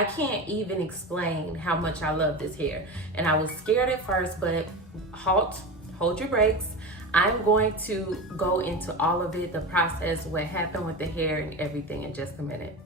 I can't even explain how much I love this hair. And I was scared at first, but hold your brakes. I'm going to go into all of it, the process, what happened with the hair and everything in just a minute.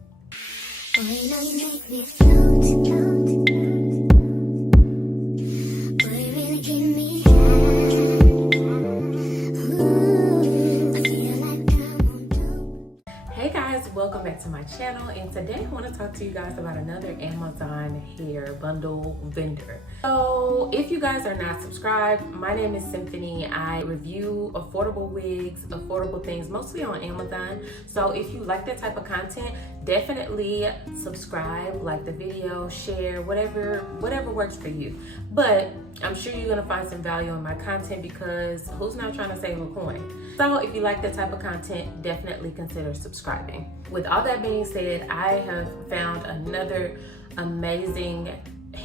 Hey guys, welcome back to my channel, and today I want to talk to you guys about another Amazon hair bundle vendor. So if you guys are not subscribed, my name is Symphony. I review affordable wigs, affordable things, mostly on Amazon. So if you like that type of content, definitely subscribe, like the video, share, whatever works for you. But I'm sure you're gonna find some value in my content, because who's not trying to save a coin? So if you like that type of content, definitely consider subscribing. With all that being said, I have found another amazing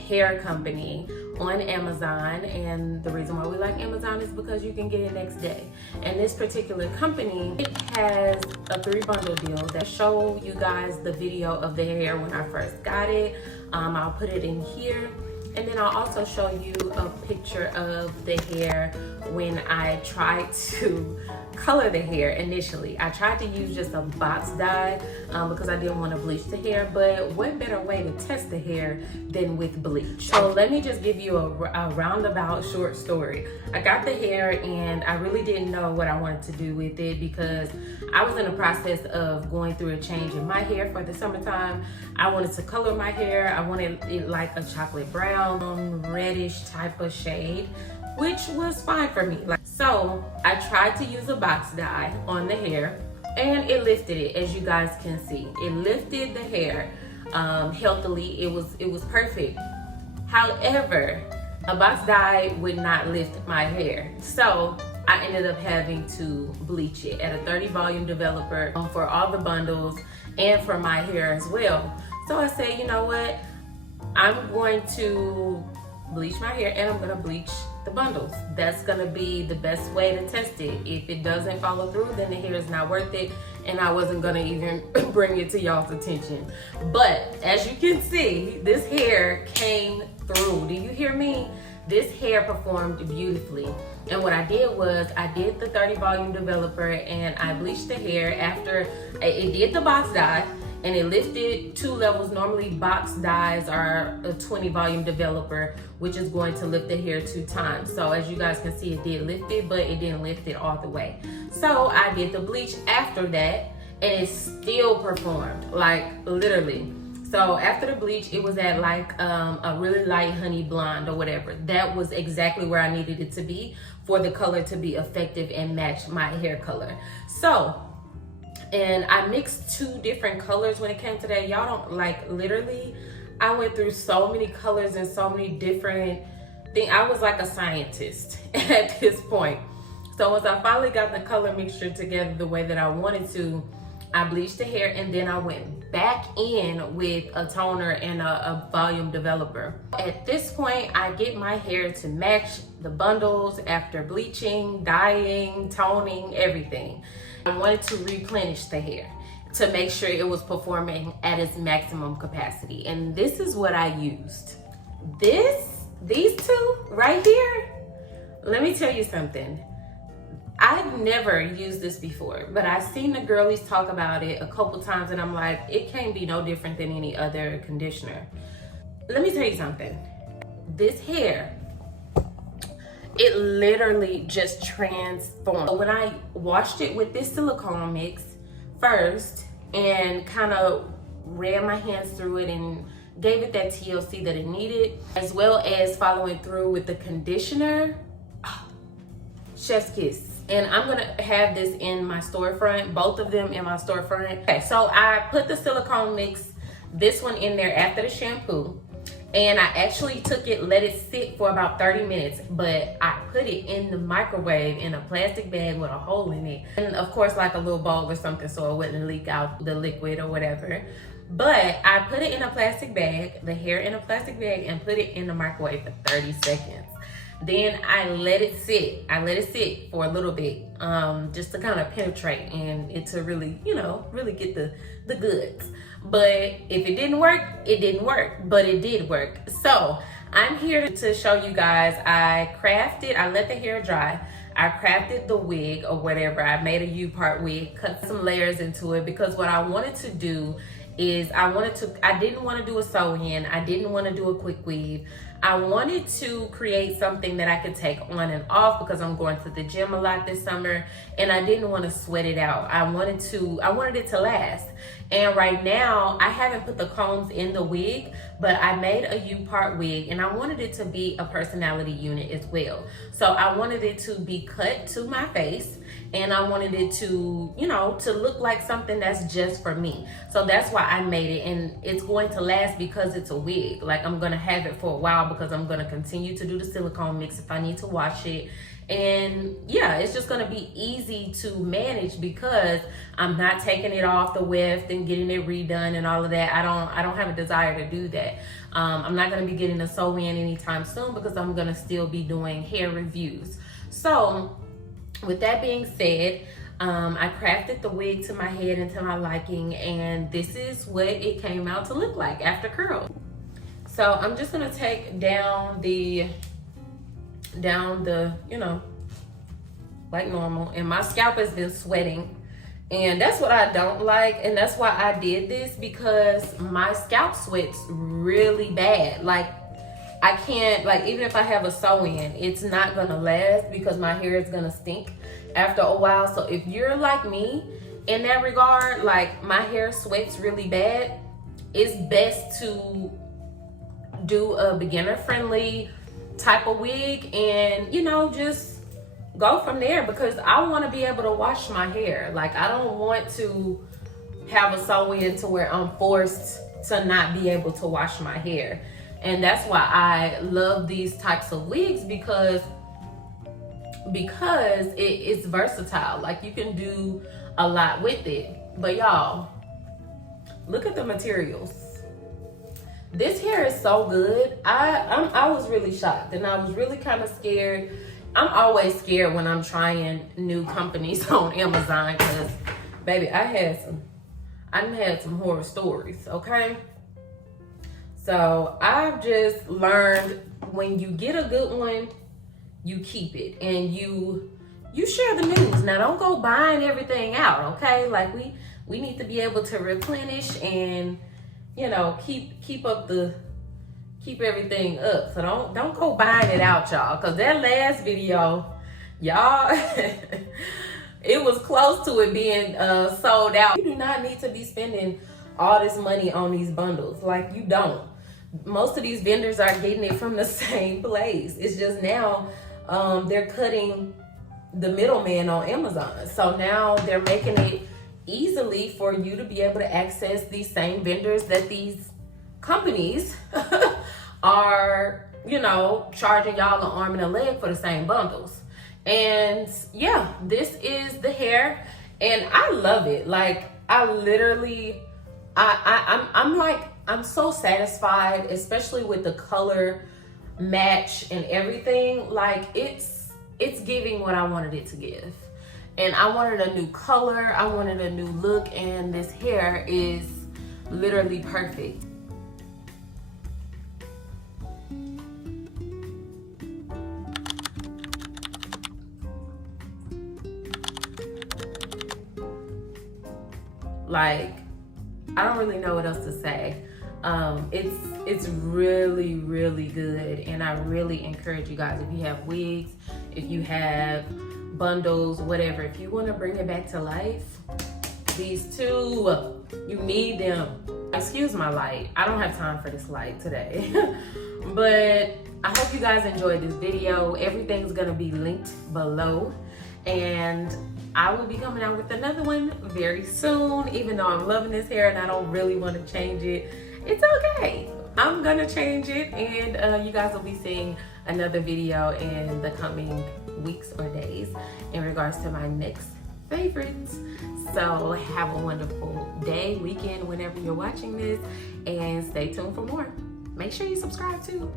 hair company on Amazon, and the reason why we like Amazon is because you can get it next day. And this particular company, it has a 3-bundle deal that show you guys the video of the hair when I first got it. I'll put it in here. And then I'll also show you a picture of the hair when I tried to color the hair initially. I tried to use just a box dye because I didn't want to bleach the hair, but what better way to test the hair than with bleach? So let me just give you a roundabout short story. I got the hair and I really didn't know what I wanted to do with it, because I was in the process of going through a change in my hair for the summertime. I wanted to color my hair. I wanted it like a chocolate brown, reddish type of shade, which was fine for me. So I tried to use a box dye on the hair, and it lifted it, as you guys can see. It lifted the hair healthily. It was perfect. However, a box dye would not lift my hair, so I ended up having to bleach it at a 30 volume developer for all the bundles and for my hair as well. So I said, you know what? I'm going to bleach my hair and I'm gonna bleach the bundles. That's gonna be the best way to test it. If it doesn't follow through, then the hair is not worth it, and I wasn't gonna even bring it to y'all's attention. But as you can see, this hair came through. Do you hear me? This hair performed beautifully. And what I did was I did the 30 volume developer and I bleached the hair after it did the box dye, and it lifted 2 levels. Normally box dyes are a 20 volume developer, which is going to lift the hair 2 times. So as you guys can see, it did lift it, but it didn't lift it all the way. So I did the bleach after that, and it still performed, like literally. So after the bleach, it was at like a really light honey blonde or whatever. That was exactly where I needed it to be for the color to be effective and match my hair color. So, and I mixed 2 different colors when it came to that. Y'all don't, like, literally, I went through so many colors and so many different things. I was like a scientist at this point. So once I finally got the color mixture together the way that I wanted to, I bleached the hair, and then I went back in with a toner and a volume developer. At this point, I get my hair to match the bundles after bleaching, dyeing, toning, everything. I wanted to replenish the hair to make sure it was performing at its maximum capacity. And this is what I used. These 2 right here, let me tell you something. I've never used this before, but I've seen the girlies talk about it a couple times, and I'm like, it can't be no different than any other conditioner. Let me tell you something. This hair, it literally just transformed. When I washed it with this silicone mix first and kind of ran my hands through it and gave it that TLC that it needed, as well as following through with the conditioner, chef's kiss. And I'm gonna have this in my storefront, both of them in my storefront. Okay, so I put the silicone mix, this one in there after the shampoo, and I actually took it, let it sit for about 30 minutes, but I put it in the microwave in a plastic bag with a hole in it. And of course, like a little bowl or something, so it wouldn't leak out the liquid or whatever. But I put it in a plastic bag, the hair in a plastic bag, and put it in the microwave for 30 seconds. Then I let it sit. I let it sit for a little bit, just to kind of penetrate and it to really, you know, really get the goods. But if it didn't work, it didn't work, but it did work. So I'm here to show you guys. I let the hair dry. I crafted the wig or whatever. I made a U-part wig, cut some layers into it, because what I wanted to do is I didn't want to do a sew-in. I didn't want to do a quick weave. I wanted to create something that I could take on and off, because I'm going to the gym a lot this summer and I didn't want to sweat it out. I wanted it to last. And right now I haven't put the combs in the wig, but I made a U-part wig and I wanted it to be a personality unit as well. So I wanted it to be cut to my face, and I wanted it to, to look like something that's just for me. So that's why I made it, and it's going to last because it's a wig. Like, I'm gonna have it for a while because I'm gonna continue to do the silicone mix if I need to wash it. And yeah, it's just gonna be easy to manage because I'm not taking it off the weft and getting it redone and all of that. I don't have a desire to do that. I'm not gonna be getting a sew-in anytime soon because I'm gonna still be doing hair reviews. So with that being said, I crafted the wig to my head and to my liking, and this is what it came out to look like after curl. So I'm just gonna take down the like normal, and my scalp has been sweating, and that's what I don't like, and that's why I did this, because my scalp sweats really bad. Like, I can't, like, even if I have a sew-in, it's not gonna last because my hair is gonna stink after a while. So if you're like me in that regard, like my hair sweats really bad, it's best to do a beginner-friendly type of wig and, just go from there, because I want to be able to wash my hair. Like, I don't want to have a sew-in to where I'm forced to not be able to wash my hair. And that's why I love these types of wigs, because it's versatile. Like, you can do a lot with it. But y'all, look at the materials. This hair is so good. I was really shocked, and I was really kind of scared. I'm always scared when I'm trying new companies on Amazon, because baby, I had some horror stories, okay? So I've just learned, when you get a good one, you keep it, and you share the news. Now, don't go buying everything out, okay? Like, we need to be able to replenish and, keep everything up. So don't go buying it out, y'all, because that last video, y'all, it was close to it being sold out. You do not need to be spending all this money on these bundles. Like, you don't. Most of these vendors are getting it from the same place. It's just now they're cutting the middleman on Amazon. So now they're making it easily for you to be able to access these same vendors that these companies are, charging y'all an arm and a leg for the same bundles. And yeah, this is the hair, and I love it. Like, I literally, I'm so satisfied, especially with the color match and everything. Like, it's giving what I wanted it to give. And I wanted a new color, I wanted a new look, and this hair is literally perfect. Like, I don't really know what else to say. It's really, really good, and I really encourage you guys, if you have wigs, if you have bundles, whatever, if you want to bring it back to life, these two, you need them. Excuse my light, I don't have time for this light today. But I hope you guys enjoyed this video. Everything's gonna be linked below, and I will be coming out with another one very soon. Even though I'm loving this hair and I don't really want to change it, it's okay. I'm gonna change it, and you guys will be seeing another video in the coming weeks or days in regards to my next favorites. So have a wonderful day, weekend, whenever you're watching this, and stay tuned for more. Make sure you subscribe too.